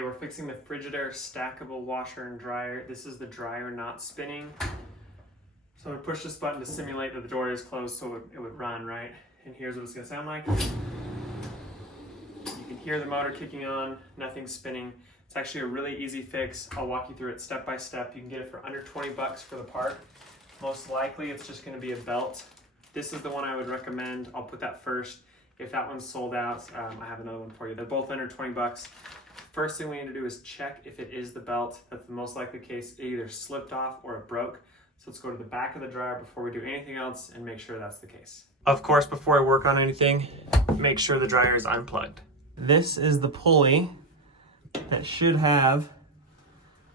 Okay, we're fixing the Frigidaire stackable washer and dryer. This is the dryer not spinning. So I push this button to simulate that the door is closed so it would run, right? And here's what it's gonna sound like. You can hear the motor kicking on, nothing's spinning. It's actually a really easy fix. I'll walk you through it step by step. You can get it for under 20 bucks for the part. Most likely it's just gonna be a belt. This is the one I would recommend. I'll put that first. If that one's sold out, I have another one for you. They're both under 20 bucks. First thing we need to do is check if it is the belt. That's the most likely case. It either slipped off or it broke. So let's go to the back of the dryer before we do anything else and make sure that's the case. Of course, before I work on anything, make sure the dryer is unplugged. This is the pulley that should have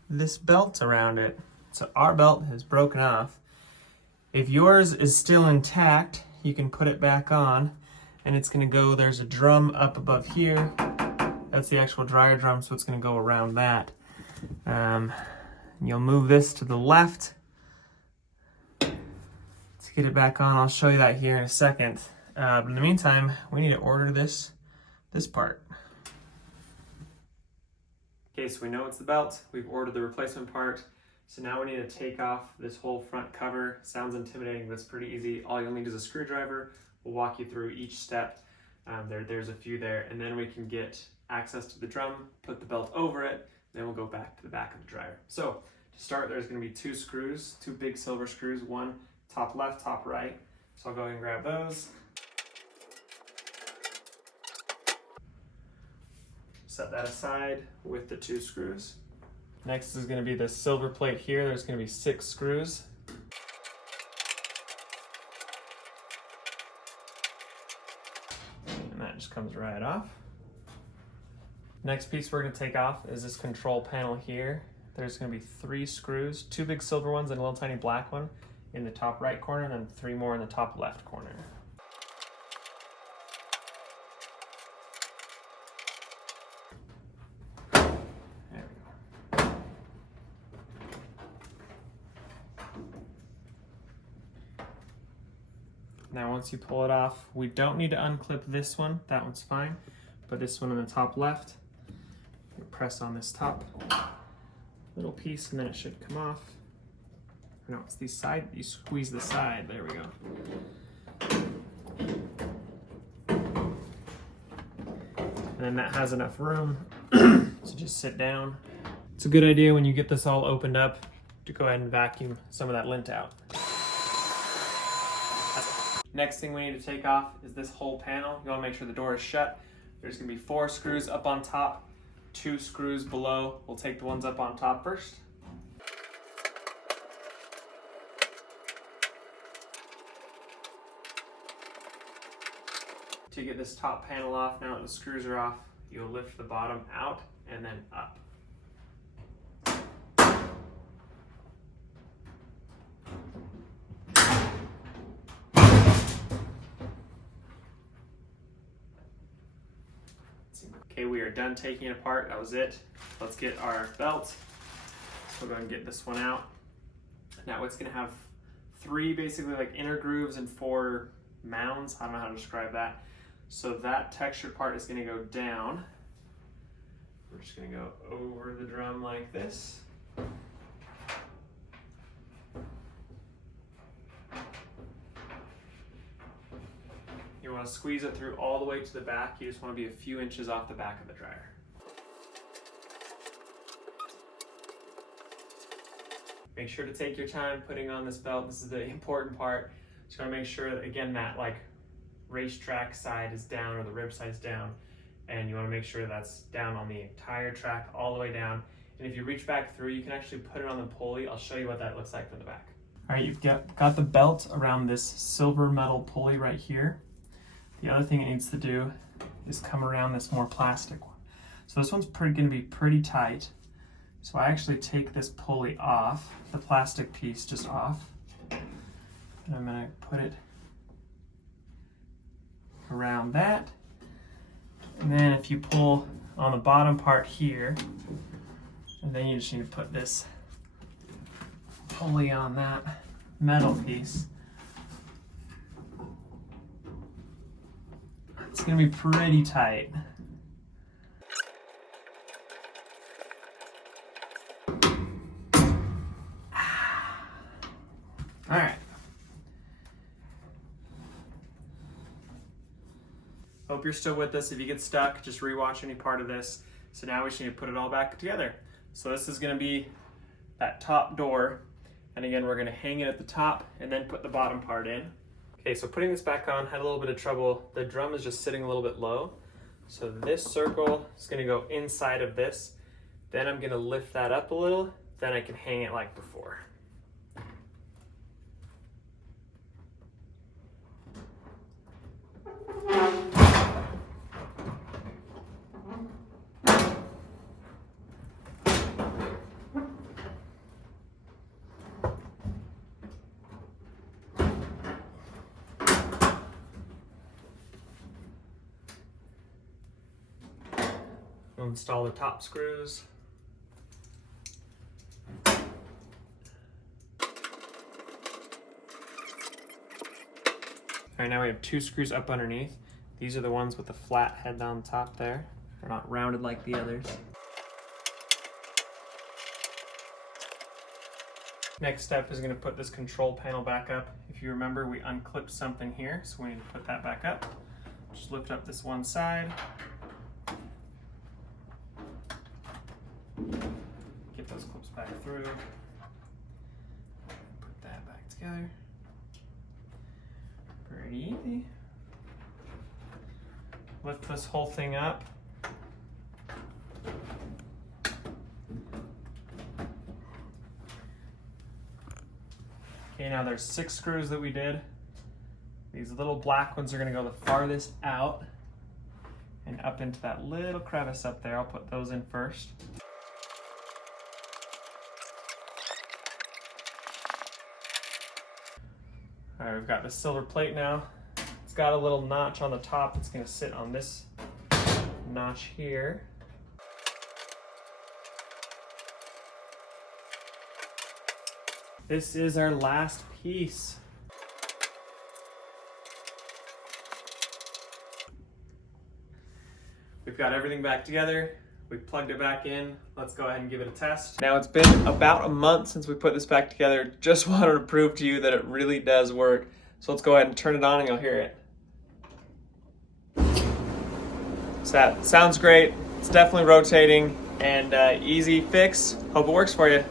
this belt around it. So our belt has broken off. If yours is still intact, you can put it back on and it's gonna go, there's a drum up above here. That's the actual dryer drum, so it's gonna go around that. You'll move this to the left. Let's get it back on. I'll show you that here in a second. But in the meantime, we need to order this part. Okay, so we know it's the belt. We've ordered the replacement part. So now we need to take off this whole front cover. Sounds intimidating, but it's pretty easy. All you'll need is a screwdriver. We'll walk you through each step. There's a few there, and then we can get access to the drum, put the belt over it, then we'll go back to the back of the dryer. So to start, there's gonna be two screws, two big silver screws, one top left, top right. So I'll go ahead and grab those. Set that aside with the two screws. Next is gonna be the silver plate here. There's gonna be 6 screws. And that just comes right off. Next piece we're going to take off is this control panel here. There's going to be 3 screws, 2 big silver ones and a little tiny black one in the top right corner, and then 3 more in the top left corner. There we go. Now once you pull it off, we don't need to unclip this one. That one's fine. But this one in the top left, you press on this top little piece and then it should come off. No, it's the side, you squeeze the side, there we go. And then that has enough room to just sit down. It's a good idea when you get this all opened up to go ahead and vacuum some of that lint out. Next thing we need to take off is this whole panel. You want to make sure the door is shut. There's going to be 4 screws up on top, 2 screws below. We'll take the ones up on top first. To get this top panel off, now that the screws are off, you'll lift the bottom out and then up. Okay, we are done taking it apart. That was it. Let's get our belt. So we'll go and get this one out. Now it's gonna have 3 basically like inner grooves and 4 mounds. I don't know how to describe that. So that textured part is gonna go down. We're just gonna go over the drum like this. You want to squeeze it through all the way to the back. You just want to be a few inches off the back of the dryer. Make sure to take your time putting on this belt. This is the important part. Just want to make sure that, again, that like racetrack side is down or the rib side is down. And you want to make sure that's down on the entire track all the way down. And if you reach back through, you can actually put it on the pulley. I'll show you what that looks like from the back. All right, you've got the belt around this silver metal pulley right here. The other thing it needs to do is come around this more plastic one. So this one's going to be pretty tight. So I actually take this pulley off, the plastic piece just off, and I'm going to put it around that. And then if you pull on the bottom part here, and then you just need to put this pulley on that metal piece. It's going to be pretty tight. you're still with us. If you get stuck, just rewatch any part of this. So now we just need to put it all back together. So this is gonna be that top door. And again, we're gonna hang it at the top and then put the bottom part in. Okay, so putting this back on, had a little bit of trouble. The drum is just sitting a little bit low. So this circle is gonna go inside of this. Then I'm gonna lift that up a little, then I can hang it like before. We'll install the top screws. All right, now we have 2 screws up underneath. These are the ones with the flat head on top there. They're not rounded like the others. Next step is going to put this control panel back up. If you remember, we unclipped something here, so we need to put that back up. Just lift up this one side. Get those clips back through. Put that back together. Pretty easy. Lift this whole thing up. Okay, now there's 6 screws that we did. These little black ones are gonna go the farthest out and up into that little crevice up there. I'll put those in first. All right, we've got the silver plate now. It's got a little notch on the top. It's gonna sit on this notch here. This is our last piece. We've got everything back together. We plugged it back in. Let's go ahead and give it a test. Now it's been about a month since we put this back together. Just wanted to prove to you that it really does work. So let's go ahead and turn it on and you'll hear it. So that sounds great. It's definitely rotating and easy fix. Hope it works for you.